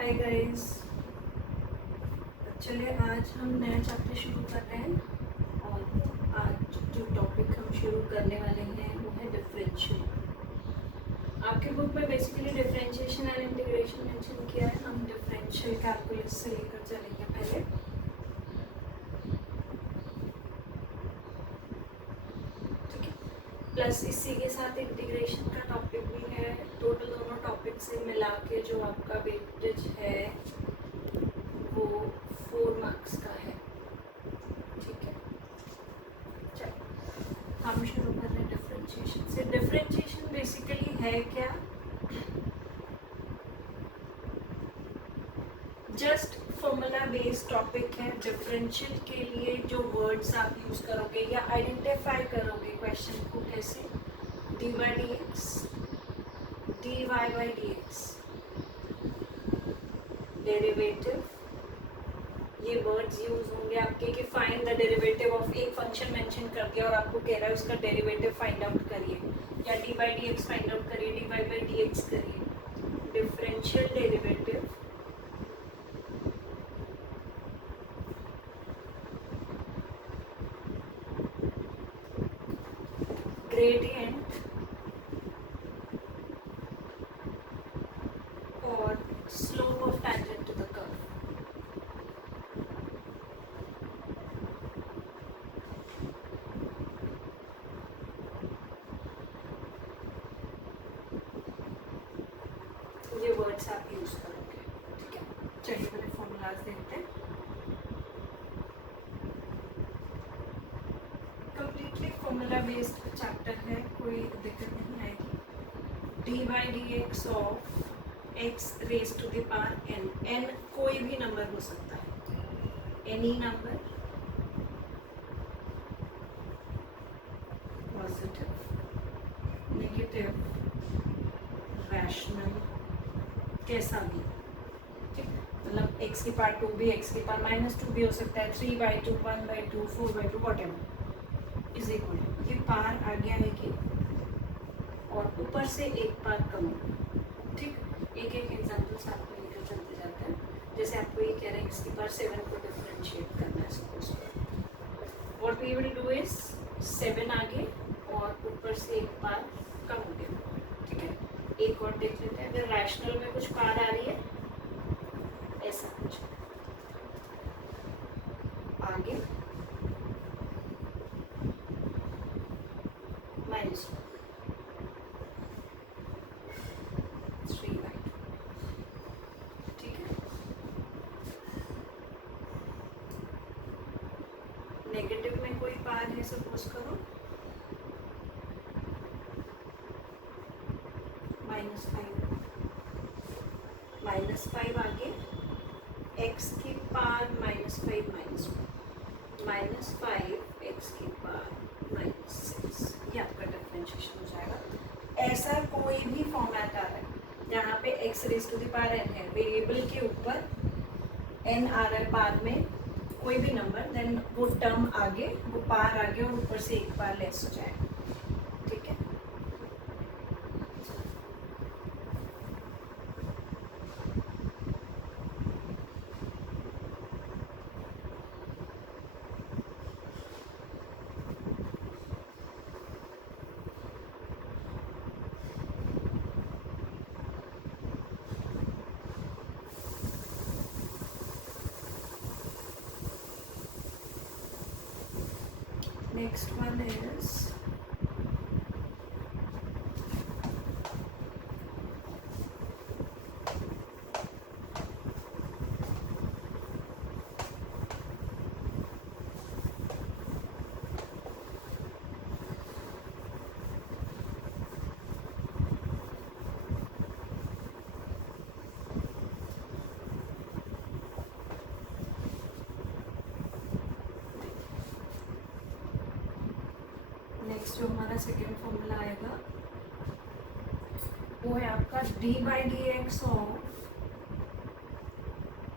Hi guys, चलिए आज हम नया चैप्टर शुरू कर रहे हैं और आज जो टॉपिक हम शुरू करने वाले हैं वो है डिफरेंशियल। आपके बुक में basically differentiation and integration mention किया है। हम डिफरेंशियल कैलकुलस से लेकर चलेंगे पहले। ठीक है, प्लस इसी के साथ इंटीग्रेशन का टॉपिक भी है। टोटल दोनों टॉपिक से मिला के जो आपका वेटेज है वो 4 मार्क्स का है। ठीक है, चलो हम शुरू कर रहे हैं डिफरेंशिएशन से। डिफरेंशिएशन बेसिकली है क्या? जस्ट फॉर्मूला बेस्ड टॉपिक है। डिफरेंशियल के लिए जो वर्ड्स आप यूज करोगे या आइडेंटिफाई करोगे क्वेश्चन को कैसे, d by D x, d Y by D x, derivative, ये वर्ड्स यूज होंगे आपके कि फाइंड द डेरिवेटिव ऑफ एक फंक्शन मेंशन करके और आपको कह रहा है उसका डेरिवेटिव फाइंड आउट करिए, या D by D X find out करिए, D Y by D X करिए। डिफरेंशियल डेरिवेटिव ग्रेडियंट और slope of tangent to the curve। ये वर्ड्स आप यूज करोगे। ठीक है, चलिए पहले फॉर्मूलाज देखते हैं। कंप्लीटली फॉर्मूला बेस्ड चैप्टर है, कोई दिक्कत नहीं आएगी। D by D x of x raise to the power n. N कोई भी नंबर हो सकता है, any number, positive, negative, rational, कैसा भी। ठीक, मतलब एक्स की पावर 2 भी, एक्स की पावर -2 भी हो सकता है, 3/2, 1/2, 4/2, वॉटेवर इज इक्वल। ये पावर आगे आएगी और ऊपर से एक पावर कम होगी। ठीक, एक एक एग्जाम्पल्स आपको लेकर चलते जाते हैं। जैसे आपको ये कह रहे हैं एक्स की पावर 7 को डिफरेंशिएट करना है, suppose what we will do is 7 आगे और ऊपर से एक पावर कम हो गया। ठीक है, एक और देख लेते हैं। अगर रैशनल में कुछ पावर आ रही है, ऐसा कुछ आगे -3/2। ठीक है, नेगेटिव में कोई पावर है, सपोज करो -5 आगे x की पावर -5 -1 -5 x की पावर -6। ये आपका डिफरेंशिएशन हो जाएगा। ऐसा कोई भी फॉर्मेट आ रहा है जहाँ पे x raise to the power n है, वेरिएबल के ऊपर n आ रहा है पावर में कोई भी नंबर, देन वो टर्म आगे, वो पावर आगे और ऊपर से एक पावर लेस हो जाएगा। ठीक है, next one is जो हमारा सेकेंड फॉर्मूला आएगा वो है आपका D by D x of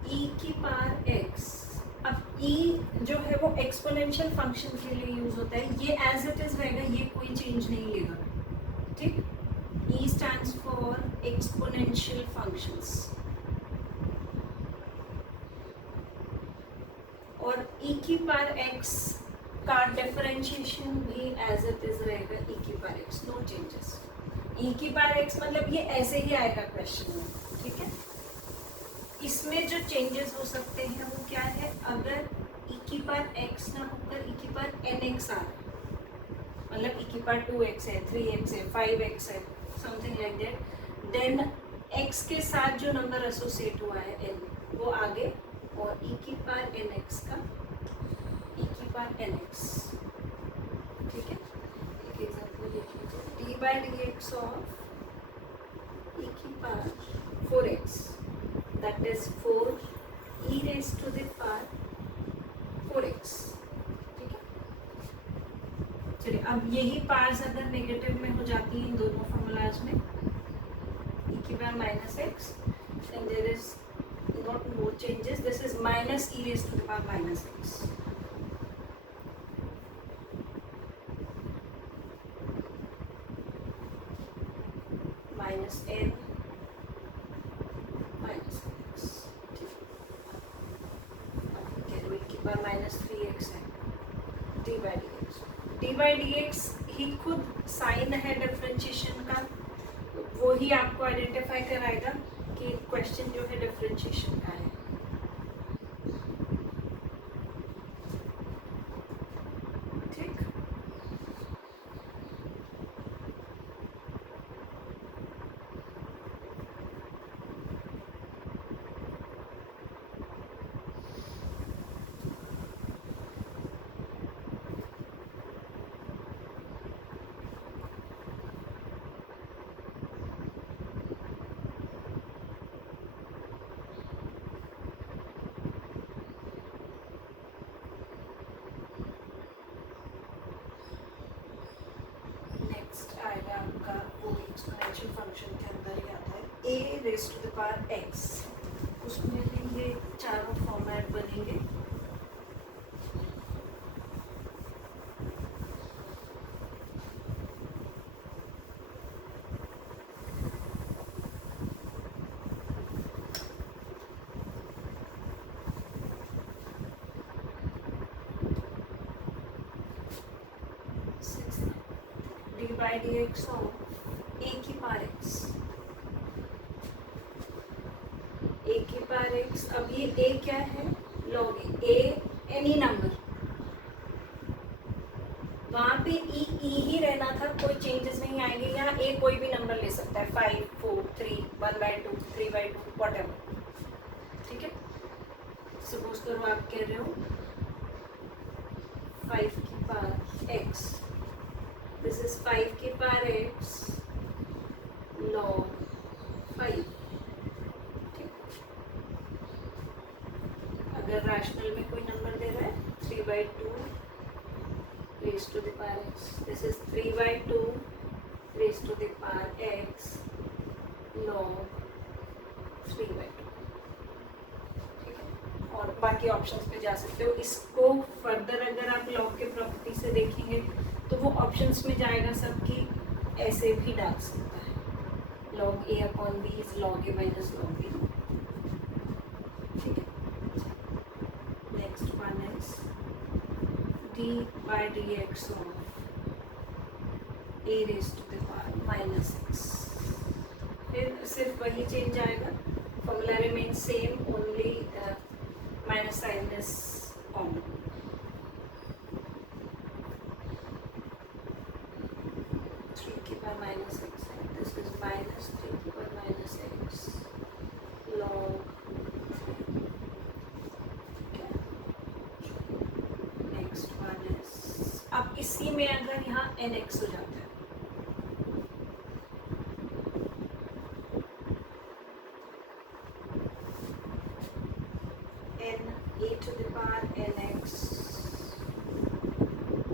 E की पावर एक्स। अब ई जो है वो एक्सपोनेंशियल फंक्शन के लिए यूज होता है, ये एज इट इज रहेगा, ये कोई चेंज नहीं लेगा। ठीक, E stands for exponential functions। की पावर x का डिफरेंशिएशन भी एज इट इज रहेगा e की power x, no changes. e की पावर x मतलब ये ऐसे ही आएगा क्वेश्चन में, ठीक है। इसमें जो चेंजेस हो सकते हैं वो क्या है, अगर e की पावर x ना होकर e की पावर nx आ रहा है, मतलब e की पावर 2x है, 3x है, 5x है, something like that, then x के साथ जो नंबर एसोसिएट हुआ है n, वो आगे, और e की पावर nx का e की पावर nx, ठीक है। एक एग्जांपल देख लीजिए, d by D x of e की power 4x, that is 4 e raise to the power 4x, ठीक है। चलिए, अब यही पार्स अगर नेगेटिव में हो जाती है इन दोनों फॉर्मूलाज में, e की power minus X, and there is not more changes, this is minus e raise to the power minus X, minus n minus X, ठीक है। e की पावर माइनस 3x है, D by D x, D by D X ही खुद sign है differentiation का, वो ही आपको आइडेंटिफाई कराएगा कि क्वेश्चन जो है डिफरेंशिएशन का है, ठीक। नेक्स्ट आएगा आपका वो एक्सपोनेंशियल फंक्शन के अंदर ही आता है a raise to the power x, उसमें भी ये चारों फॉर्मेट बनेंगे। D by D x of A की पावर एक्स, ए की पावर एक्स, अब ये ए क्या है, लॉग ए, एनी नंबर, वहाँ पे ई ही रहना था, कोई चेंजेस नहीं आएंगे, यहाँ ए कोई भी नंबर ले सकता है, 5, 4, 3, 1/2, 3/2, व्हाटएवर, ठीक है। सपोज करो आप कह रहे हो 5 की पावर एक्स, दिस इज 5 की पावर एक्स लॉग 5, ठीक। अगर रैशनल में कोई नंबर दे रहा है 3/2 raise to the power x, this is 3/2 raise to the power x log 3/2, ठीक है। और बाकी ऑप्शंस पे जा सकते हो। इसको फर्दर अगर आप लॉग के प्रॉपर्टी से देखेंगे तो वो ऑप्शंस में जाएगा सब कि ऐसे भी डाल सकता है, log a upon b is log a minus log b, ठीक है। Next one is d by D x of a raise to the power minus x, फिर सिर्फ वही चेंज आएगा, formula remain same, only minus sign is common, 3 की power minus x है, this is minus 3 की power minus x log 3, next one is, अब इसी में अगर यहाँ एन एक्स हो जाता है, n a to the power nx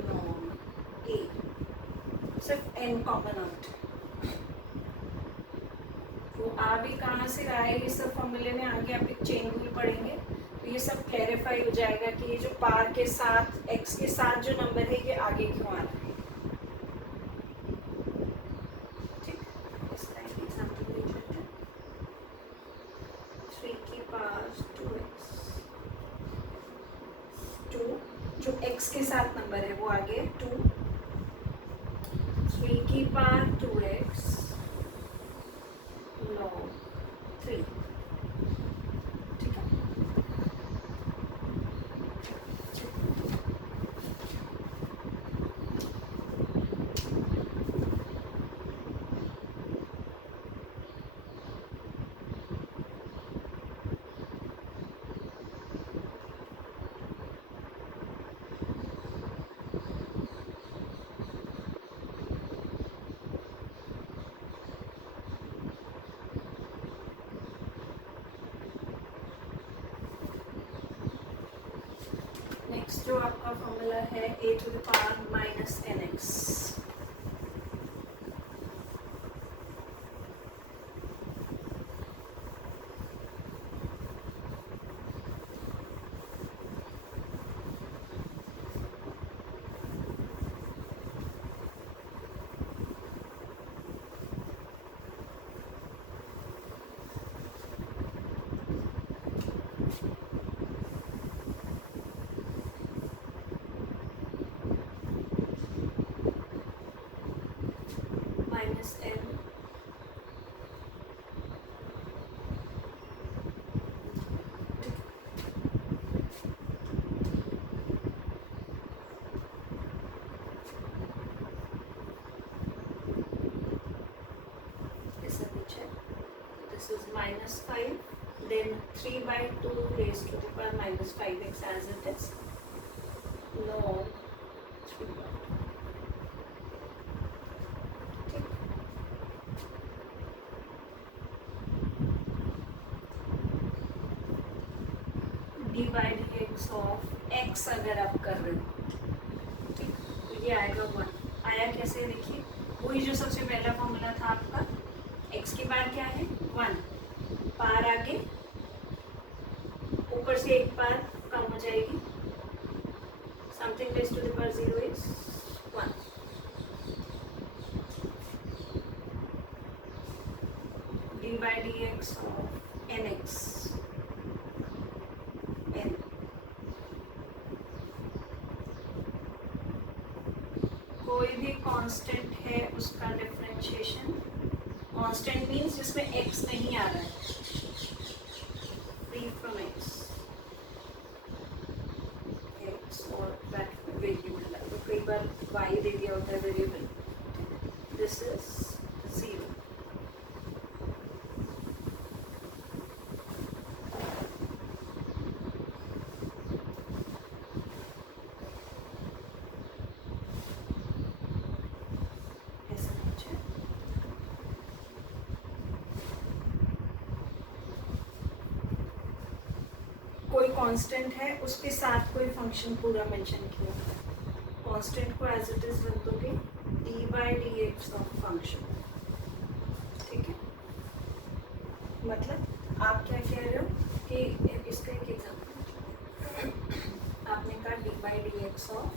log a, सिर्फ n कॉमन आउट, वो आ भी कहाँ से रहा है, ये सब फॉर्मूले में आगे आप एक चेन रूल पढ़ेंगे तो ये सब क्लैरिफाई हो जाएगा कि ये जो पावर के साथ x के साथ जो नंबर है ये आगे क्यों आ रहा है, ठीक। इसका एक एग्जाम्पल देख लेते हैं, 3 की पावर 2x 2 की पावर 2x log 3, ठीक है। नेक्स्ट जो आपका फॉर्मूला है a to the power minus nx, minus n ऐसा कुछ है। This is -5, then 3/2 raised to the power -5x as it is log 3/2, ठीक। d/dx ऑफ x अगर आप कर रहे हो, ठीक, तो ये आएगा 1। आया कैसे देखिए, वही जो सबसे पहला फॉर्मूला था आपका, x की पावर क्या है 1, पावर आगे ऊपर से एक पावर कम हो जाएगी, something raise to the power 0 is 1। d/dx of nx, n कोई भी कांस्टेंट है उसका डिफरेंशिएशन, कांस्टेंट मीन्स जिसमें x नहीं आ रहा है, फ्री फ्रॉम x और दैट वेरिएबल, तो कई बार y दे दिया होता है वेरिएबल, दिस इज 0। ऐसा कुछ है। कोई कांस्टेंट है उसके साथ कोई फंक्शन पूरा मेंशन किया है, कांस्टेंट को एज इट इज रख दोगे d/dx ऑफ फंक्शन, ठीक है। मतलब आप क्या कह रहे हो कि इसका एक एग्जाम्पल, आपने कहा d/dx ऑफ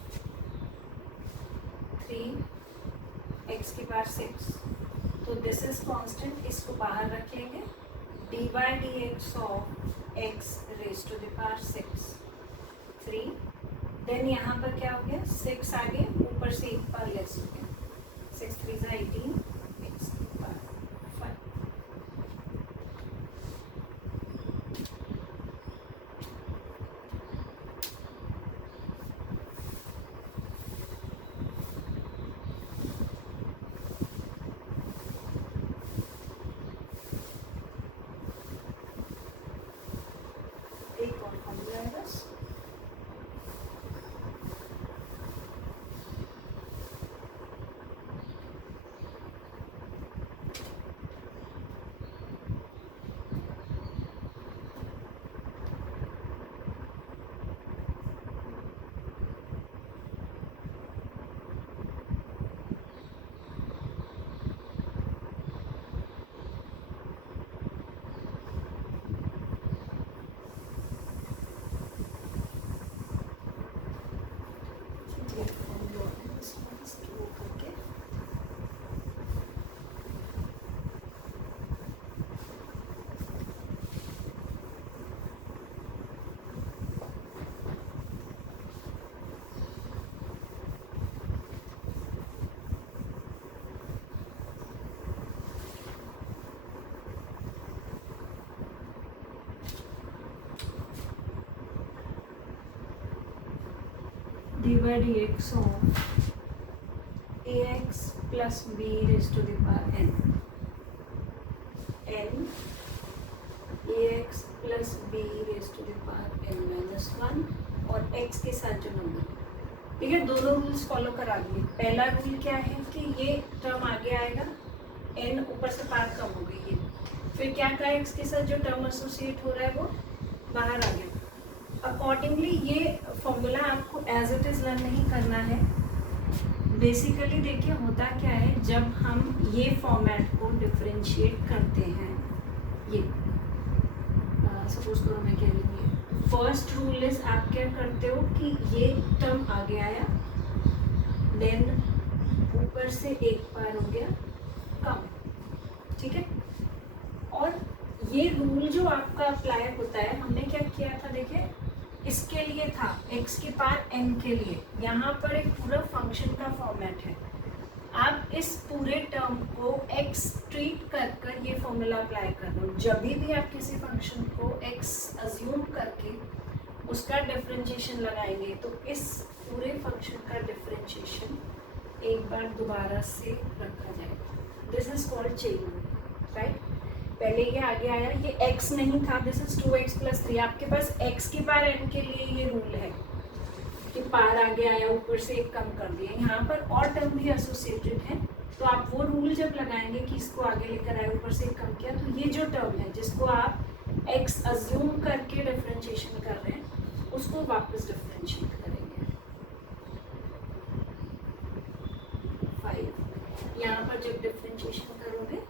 3x की पावर 6, तो दिस इज कांस्टेंट, इसको बाहर रख लेंगे, d/dx of x raise to the power 6 3, then यहाँ पर क्या हो गया 6 आगे ऊपर से एक पावर लेस हो गया, 6 3 18 x की पावर 5। एक और फॉर्मूला है बस, d by D x of a x plus b raise to the power n, n a x plus b raise to the power n minus one, और x के साथ जो नंबर, ठीक है, दोनों रूल्स फॉलो करा दिए। पहला रूल क्या है कि ये टर्म आगे आएगा, n ऊपर से पार कम हो गई है, फिर क्या कहा x के साथ जो टर्म एसोसिएट हो रहा है वो बाहर आ गया। अकॉर्डिंगली ये फॉर्मूला आपको एज इट इज़ लर्न नहीं करना है। बेसिकली देखिए होता क्या है, जब हम ये फॉर्मेट को डिफरेंशिएट करते हैं, ये सपोज करो मैं कह रही हूँ, फर्स्ट रूल इज आप क्या करते हो कि ये टर्म आगे आया, देन ऊपर से एक पार हो गया कम, ठीक है। और ये रूल जो आपका अप्लाई होता है, हमने क्या किया था देखिए, इसके लिए था x के पार n के लिए, यहाँ पर एक पूरा फंक्शन का फॉर्मेट है। आप इस पूरे टर्म को x ट्रीट कर कर ये फॉर्मूला अप्लाई कर दो। जब भी आप किसी फंक्शन को x अज्यूम करके उसका डिफरेंशिएशन लगाएंगे तो इस पूरे फंक्शन का डिफरेंशिएशन एक बार दोबारा से रखा जाएगा। This is called chain rule, right. पहले ये आगे आया, ये x नहीं था, दिस इज 2x प्लस 3। आपके पास x के पार n के लिए ये रूल है कि पार आगे आया, ऊपर से एक कम कर दिया। यहाँ पर और टर्म भी एसोसिएटेड है, तो आप वो रूल जब लगाएंगे कि इसको आगे लेकर आए, ऊपर से एक कम किया, तो ये जो टर्म है जिसको आप x अज्यूम करके डिफरेंशिएशन कर रहे हैं, उसको वापस डिफरेंशिएट करेंगे। 5 यहाँ पर जब डिफरेंशिएशन करोगे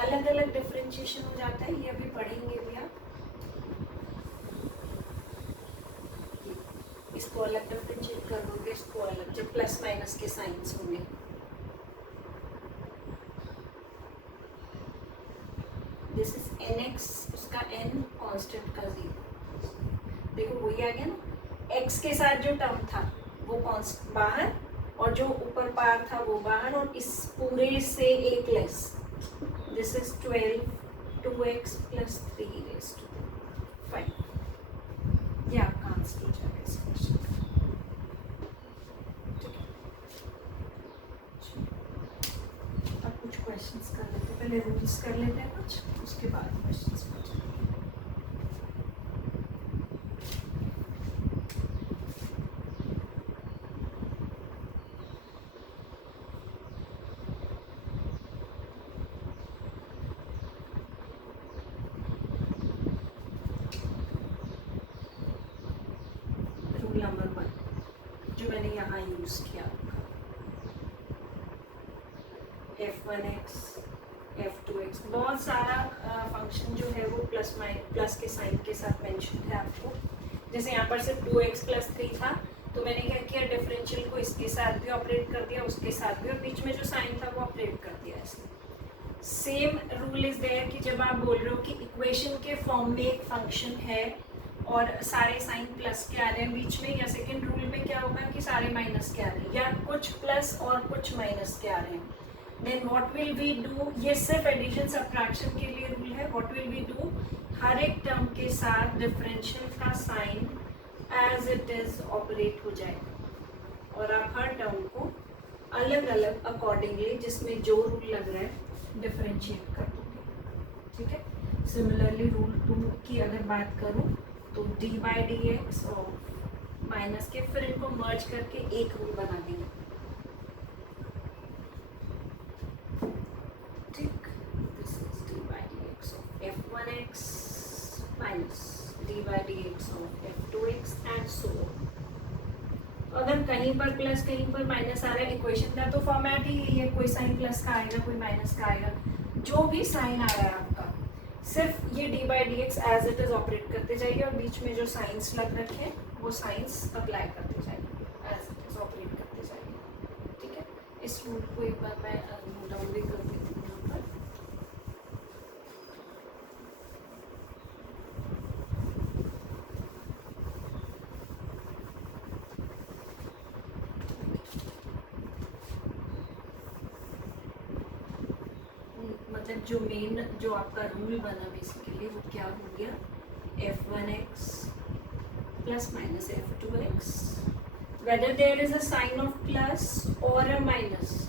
अलग अलग डिफरेंशिएशन हो जाता है, ये अभी पढ़ेंगे भी आप। इसको अलग डिफरेंशिएट कर दोगे, इसको अलग, जब प्लस माइनस के साइंस होंगे। दिस इज nx, उसका n कांस्टेंट का 0। देखो वही आ गया ना, x के साथ जो टर्म था वो कांस्टेंट बाहर, और जो ऊपर पार था वो बाहर, और इस पूरे से एक less. This is 12 2x plus 3 raise to 5। ये आपका आंसर हो जाएगा इस क्वेश्चन का। अब कुछ क्वेश्चंस कर लेते हैं, पहले रूल्स कर लेते हैं कुछ, उसके बाद क्वेश्चंस कर लेते हैं। रूल नंबर 1 जो मैंने यहाँ यूज़ किया, f1x f2x, बहुत सारा फंक्शन जो है वो प्लस के साइन के साथ मेंशन है आपको। जैसे यहाँ पर सिर्फ 2x प्लस 3 था, तो मैंने क्या किया, डिफरेंशियल को इसके साथ भी ऑपरेट कर दिया, उसके साथ भी, और बीच में जो साइन था वो ऑपरेट कर दिया इसने। सेम रूल इज देयर कि जब आप बोल रहे हो कि इक्वेशन के फॉर्म में एक फंक्शन है और सारे साइन प्लस के आ रहे हैं बीच में, या सेकेंड रूल में क्या होगा कि सारे माइनस के आ रहे हैं, या कुछ प्लस और कुछ माइनस के आ रहे हैं, then what will we do, ये सिर्फ एडिशन सब्ट्रैक्शन के लिए रूल है। व्हाट विल वी डू, हर एक टर्म के साथ डिफरेंशियल का sign as it is operate हो जाएगा, और आप हर टर्म को अलग अलग अकॉर्डिंगली जिसमें जो रूल लग रहा है डिफरेंशिएट कर दोगे, ठीक है। सिमिलरली रूल 2 की अगर बात करूँ तो डी बाई डी एक्स और माइनस के, फिर इनको मर्ज करके एक रूल बना देंगे, ठीक। This is d by D x of f1x minus D by D x of f2x and so on. अगर कहीं पर प्लस कहीं पर माइनस आ रहा है, इक्वेशन का तो फॉर्मेट ही यही है, कोई साइन प्लस का आएगा कोई माइनस का आएगा, जो भी साइन आ रहा है आपका, सिर्फ ये d by D x as it is operate करते जाइए, और बीच में जो साइंस लग रखे हैं वो साइंस अप्लाई करते जाइए, एज इट इज ऑपरेट करते जाइए, ठीक है। इस रूल को एक बार मैं नोट डाउन भी कर देती हूँ यहाँ पर। मतलब जो मेन जो आपका रूल बना बेसिकली वो क्या हो गया, f1x plus minus f2x. Whether there is a sign of plus or a minus,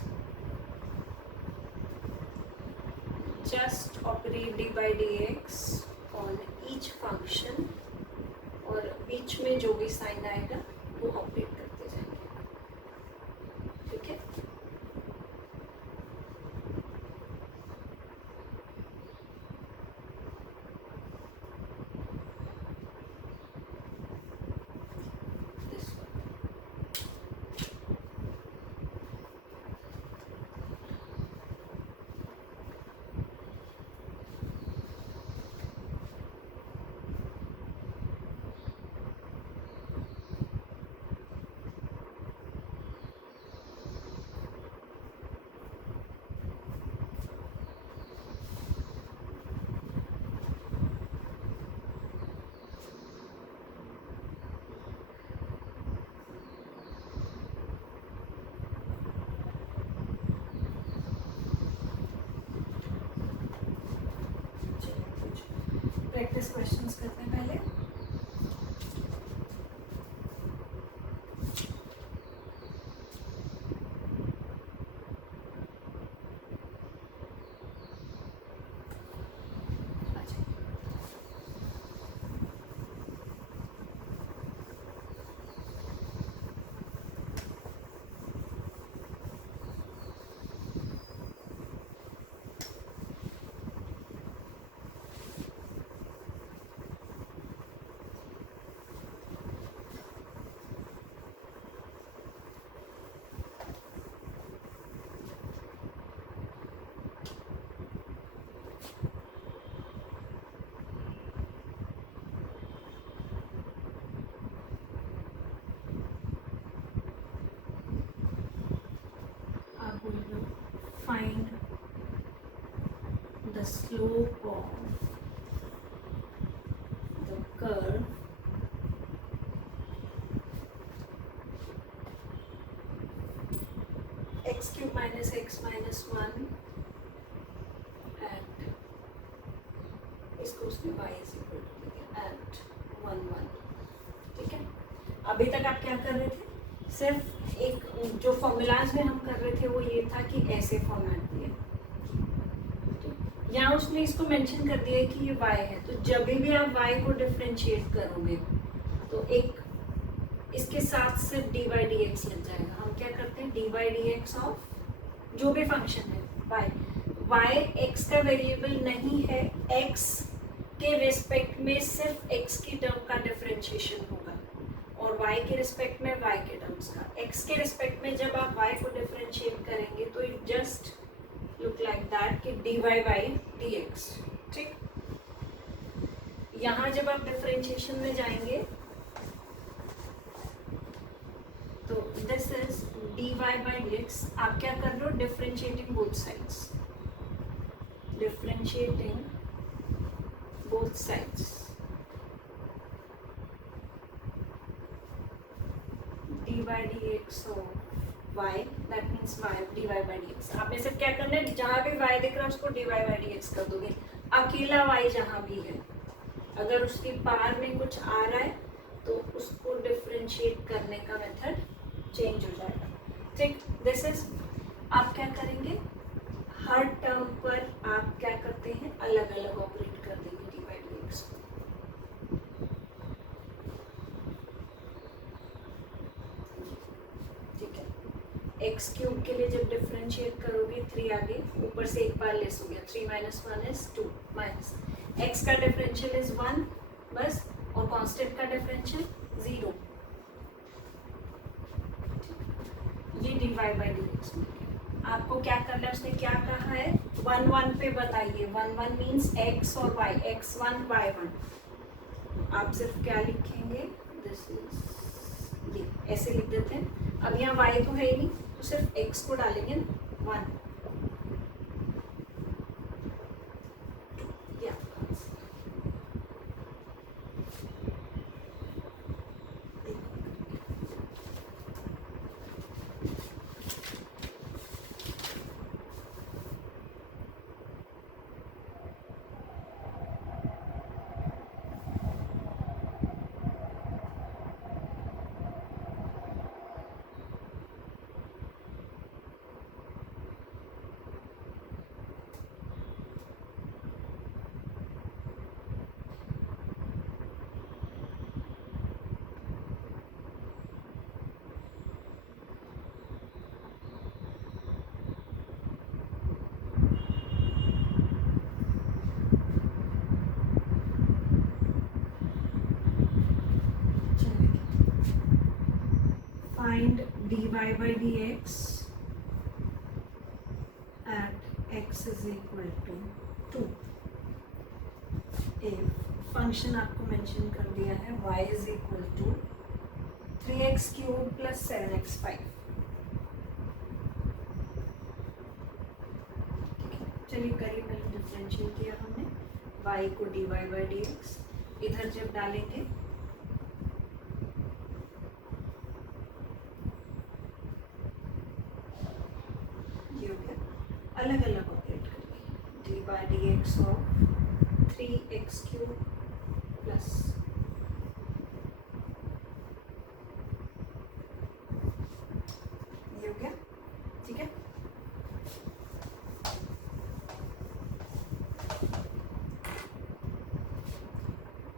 just operate d by dx on each function और बीच में जो भी साइन आएगा वो ऑपरेट करते जाएंगे. ठीक है. प्रैक्टिस क्वेश्चंस करते हैं पहले. Find the slope of the curve x cube minus x minus 1 and इसको उसमें y is equal to and 1 1. ठीक है. अभी तक आप क्या कर रहे थे? सिर्फ एक जो फॉर्मूलाज में हम कर रहे थे वो ये था कि ऐसे फॉर्मेट दिए. यहाँ उसने इसको मेंशन कर दिया कि ये y है, तो जब भी आप y को डिफरेंशिएट करोगे तो एक इसके साथ सिर्फ dy dx लग जाएगा. हम क्या करते हैं, dy dx ऑफ जो भी फंक्शन है y x का वेरिएबल नहीं है, x के रिस्पेक्ट में सिर्फ x की टर्म का डिफरेंशिएशन होगा और y के रिस्पेक्ट में y के टर्म्स का. x के रिस्पेक्ट में जब आप y को डिफरेंशिएट करेंगे तो it just look like that कि dy by dx. ठीक. यहाँ जब आप डिफरेंशिएशन में जाएंगे तो this is dy by dx. आप क्या कर रहे हो, differentiating both sides, differentiating both sides. dy dx of y, that means y dy by dx. आपने सिर्फ क्या करना है, जहाँ भी y दिख रहा है उसको dy by dx कर दोगे. अकेला y जहाँ भी है, अगर उसकी पार में कुछ आ रहा है तो उसको डिफरेंशिएट करने का मेथड चेंज हो जाएगा. ठीक. दिस इज आप क्या करेंगे, हर टर्म पर आप क्या करते हैं, अलग अलग ऑपरेट कर देंगे dy by dx को. एक्स क्यूब के लिए जब डिफरेंशिएट करोगे 3 आगे ऊपर से एक बार लेस हो गया, 3 माइनस 1 इज 2 माइनस एक्स का डिफरेंशियल इज 1 बस और कांस्टेंट का डिफरेंशियल 0. ये dy by dx. आपको क्या करना है, उसने क्या कहा है, 1 1 पे बताइए. 1 1 मीन्स x और y, x1 y1. आप सिर्फ क्या लिखेंगे, दिस इज ये ऐसे लिख देते हैं. अब यहाँ y तो है ही नहीं तो सिर्फ x को डालेंगे 1. by dx at x is equal to 2 if function आपको मेंशन कर दिया है y is equal to 3x cube plus 7x 5। चलिए करिए, पहले डिफरेंशिएट किया हमने y को dy by dx, इधर जब डालेंगे ये हो गया, अलग अलग ऑपरेट करिए, dy by dx of 3x cube plus ये हो गया, ठीक है।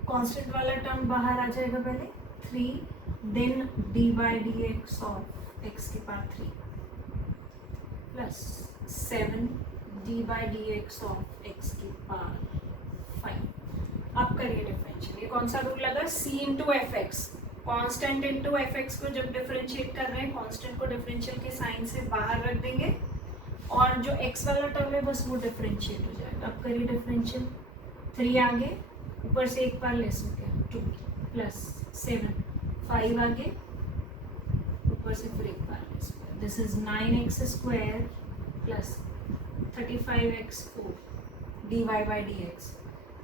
कांस्टेंट वाला टर्म बाहर आ जाएगा, पहले 3 then D by D x of X की power 3 plus 7 D by D x of X की पावर 5। अब करिए डिफरेंशियल। ये कौन सा रूल लगा? C into F X, constant into F X को जब डिफरेंशिएट कर रहे हैं कॉन्स्टेंट को डिफरेंशियल के साइन से बाहर रख देंगे और जो एक्स वाला टर्म है बस वो डिफरेंशिएट हो जाएगा। अब करिए डिफरेंशियल, 3 आगे, ऊपर से एक बार लेस हो गया 2 प्लस 7, 5 आगे, ऊपर से फिर एक बार लेस हो गया, this is 9x square plus 35x4 d Y by D x.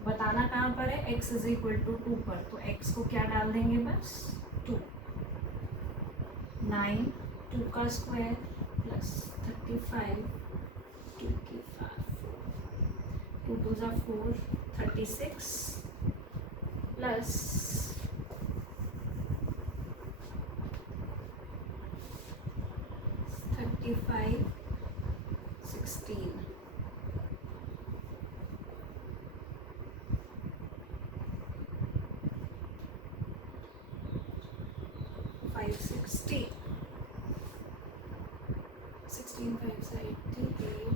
बताना कहाँ पर है? x इज इक्वल टू 2 पर, तो x को क्या डाल देंगे? बस 2, 9 2 का स्क्वायर प्लस 35 2 की 4, 2 2 जा 4, 36 प्लस 35 16 5 16 5 88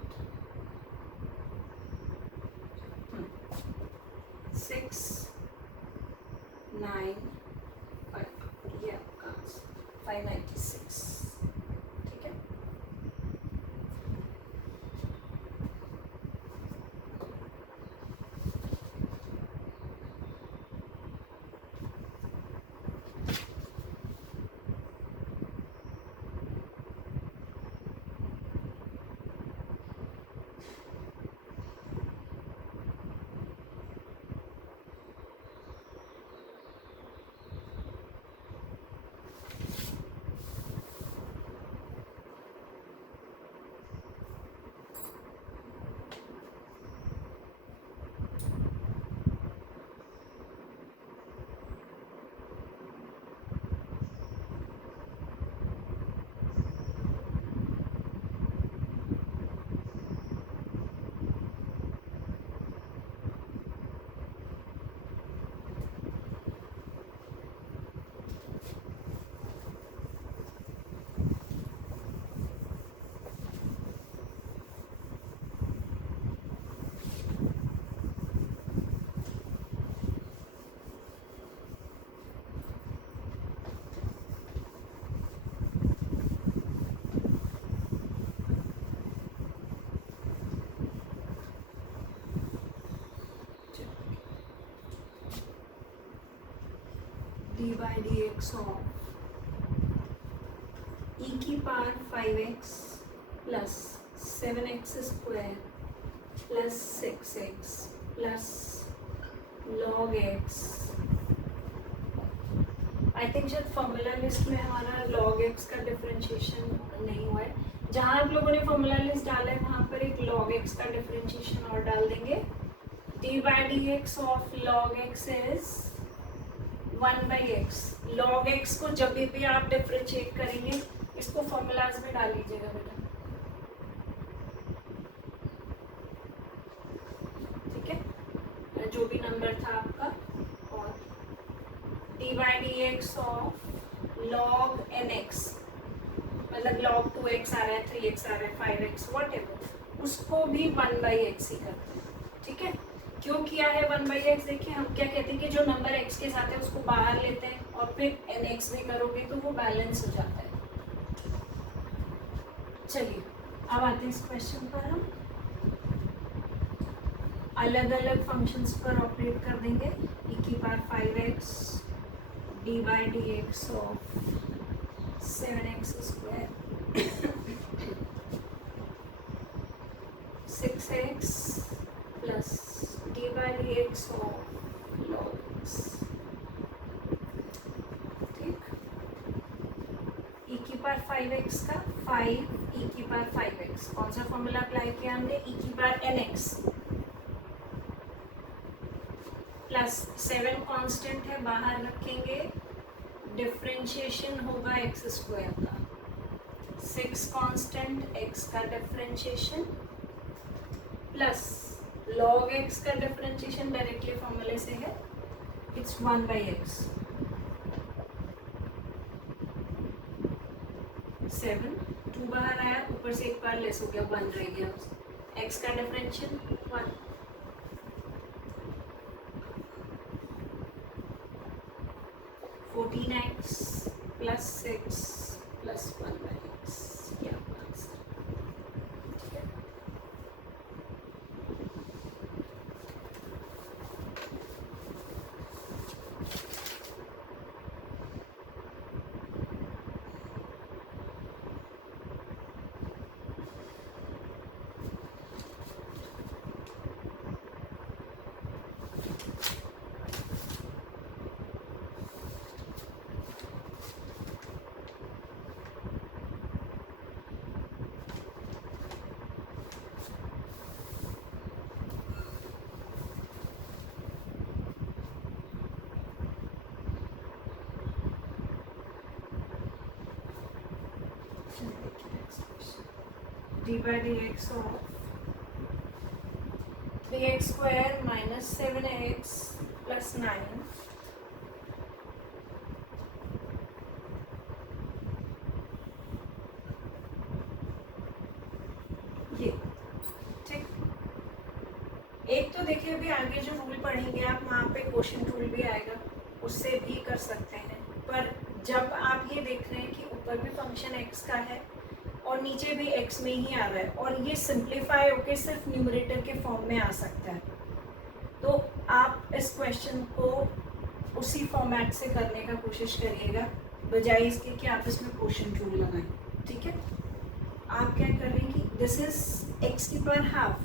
6 9 5, ये आपका 596, ठीक है। D by D x of E की power 5x plus 7x square plus 6x plus log x। I think शायद फॉर्मूला लिस्ट में हमारा log x का डिफरेंशिएशन नहीं हुआ है। जहाँ आप लोगों ने फॉर्मूला लिस्ट डाला है वहाँ पर एक log x का डिफरेंशिएशन और डाल देंगे। D by D x of log x is 1 by x। log x को जब भी आप डिफरेंशिएट करेंगे इसको फॉर्मूलाज में डाल लीजिएगा बेटा, ठीक है, जो भी नंबर था आपका। और D by D x of log nx, मतलब log 2x आ रहा है, 3x आ रहा है, 5x वॉट एवर, उसको भी 1 by x ही करते हैं, ठीक है। क्यों किया है 1 by x? देखिए हम क्या कहते हैं कि जो नंबर x के साथ है उसको बाहर लेते हैं और फिर nx भी करोगे तो वो बैलेंस हो जाता है। चलिए अब आते हैं इस क्वेश्चन पर हम अलग अलग फंक्शंस पर ऑपरेट कर देंगे। e की power 5x D by D x of 7x square 6x plus D by D x of log x। ठीक, e की पावर 5x का 5 e की पावर 5x कौन सा फॉर्मूला अप्लाई किया हमने, e की पावर nx प्लस 7 कांस्टेंट है बाहर रखेंगे, डिफरेंशिएशन होगा एक्स स्क्वायर का, 6 कांस्टेंट x का डिफरेंशिएशन प्लस log x का डिफरेंशिएशन डायरेक्टली फॉर्मूले से है, इट्स 1/x 7 2 बाहर आया, ऊपर से एक बार लेस हो गया, 1 रह गया, x का differential 1 14x plus 6 plus 1/x ये आपका आंसर। ठीक है, D by D x of 3x square minus 7x plus 9 ये। ठीक, एक तो देखिए अभी आगे जो रूल पढ़ेंगे आप, वहाँ पे क्वोशिएंट रूल भी आएगा, उससे भी कर सकते हैं, पर जब आप ये देख रहे हैं कि ऊपर भी फंक्शन x का है और नीचे भी x में ही आ रहा है और ये सिंप्लीफाई होके सिर्फ न्यूमरेटर के फॉर्म में आ सकता है, तो आप इस क्वेश्चन को उसी फॉर्मेट से करने का कोशिश करिएगा बजाय इसके कि आप इसमें क्वोशिएंट रूल लगाएं। ठीक है, आप क्या कर रहे हैं कि दिस इज x की power half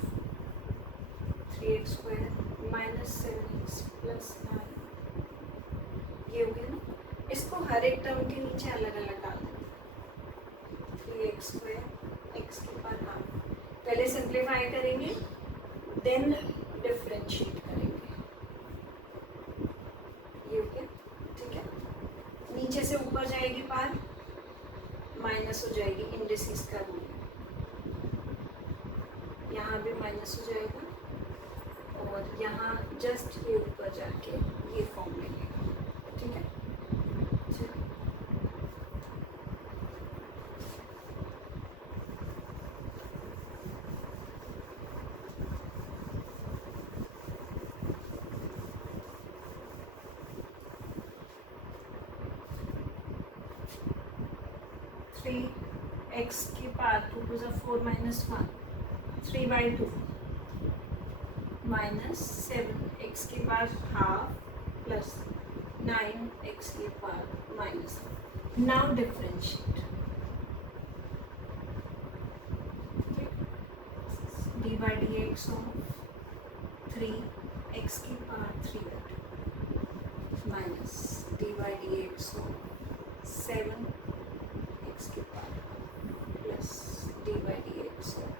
3x square minus 7x plus 9 ये हो गया ना, इसको हर एक टर्म के नीचे अलग अलग डाल दें, 3x स्क्वायर x की पावर हाफ, पहले सिंप्लीफाई करेंगे देन डिफरेंशिएट करेंगे, ये हो गया। ठीक है, नीचे से ऊपर जाएगी पावर, माइनस हो जाएगी, इंडिसेस का रूल, यहाँ भी माइनस हो जाएगा और यहाँ जस्ट ये ऊपर जाके ये फॉर्म लेंगे। ठीक है, चलिए 3x की power 2 to the 4 minus 1 3/2 minus 7x की पावर हाफ प्लस 9x की power minus. Now differentiate, D by D x of 3x की power 3 minus D by D x of 7x की power plus D by D x of.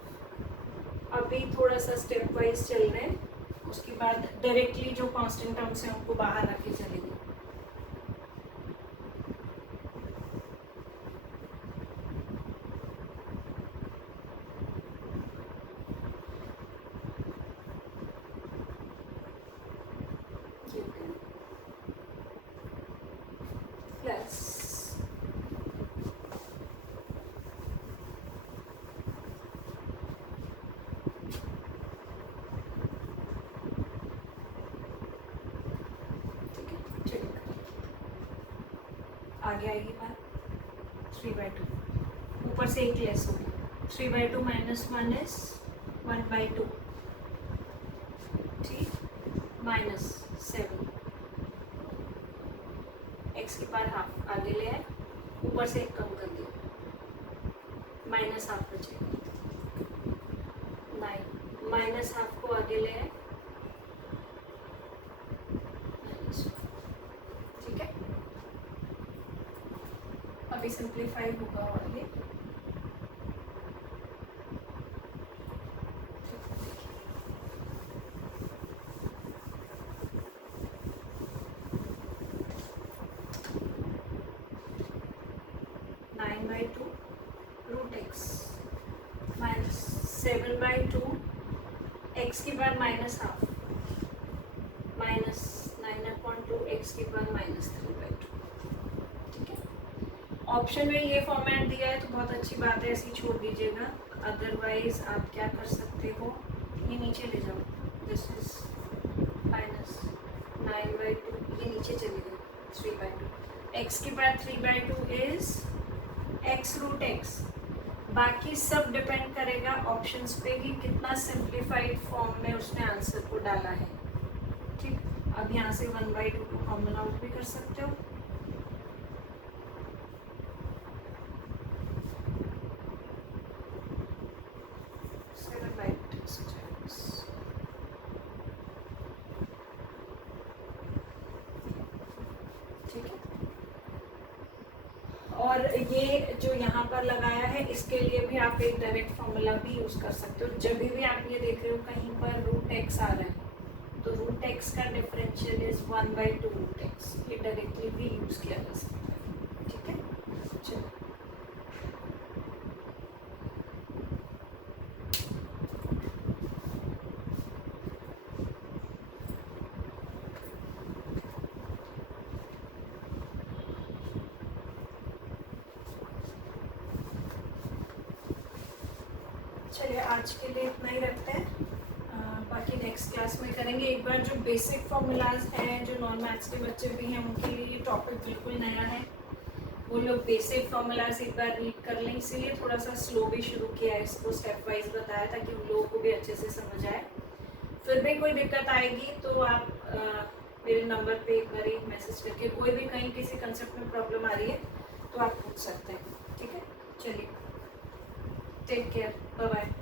अभी थोड़ा सा step wise चल रहे हैं, उसके बाद डायरेक्टली जो कांस्टेंट टर्म्स हैं उनको बाहर रखे चलेंगे। प्लस आगे आएगी बात 3/2, ऊपर से एक लेस होगी 3/2 माइनस 1 इज 1/2, ठीक, माइनस 7, एक्स की पावर हाफ आगे ले आए, ऊपर से एक कम कर दिया, माइनस हाफ बचेगा, 9 माइनस हाफ को आगे ले आए, ठीक है। अभी सिंप्लीफाई होगा और ये 9/2 रूट एक्स माइनस 7/2 एक्स की power minus half minus 9/2 x की पावर माइनस 3/2, ठीक है। ऑप्शन में ये फॉर्मेट दिया है तो बहुत अच्छी बात है, ऐसी छोड़ दीजिएगा, अदरवाइज आप क्या कर सकते हो, ये नीचे ले जाओ, दिस इज माइनस 9/2, ये नीचे चले गए 3/2, एक्स की power 3/2 is x root x, बाकी सब डिपेंड करेगा ऑप्शंस पे कि कितना सिंप्लीफाइड फॉर्म में उसने आंसर को डाला है, ठीक। अब यहाँ से 1/2 को कॉमन आउट भी कर सकते हो, ठीक है। और ये जो यहाँ पर लगाया है इसके लिए भी आप एक डायरेक्ट फॉर्मूला भी यूज़ कर सकते हो, जब भी आप ये देख रहे हो कहीं पर रूट एक्स आ रहा है तो रूट एक्स का डिफरेंशियल इज 1/2 रूट एक्स, ये डायरेक्टली भी यूज़ किया जा सकता है, ठीक है। चलो चलिए आज के लिए इतना ही रखते हैं, बाकी नेक्स्ट क्लास में करेंगे। एक बार जो बेसिक फॉर्मूलाज हैं, जो नॉन मैथ्स के बच्चे भी हैं उनके लिए ये टॉपिक बिल्कुल नया है, वो लोग बेसिक फॉर्मूलाज एक बार रीड कर लें, इसीलिए थोड़ा सा स्लो भी शुरू किया है, इसको स्टेप वाइज बताया ताकि उन लोगों को भी अच्छे से समझ आए। फिर भी कोई दिक्कत आएगी तो आप मेरे नंबर पे एक बार एक मैसेज करके, कोई भी कहीं किसी कंसेप्ट में प्रॉब्लम आ रही है तो आप पूछ सकते हैं, ठीक है। चलिए, टेक केयर, बाय बाय।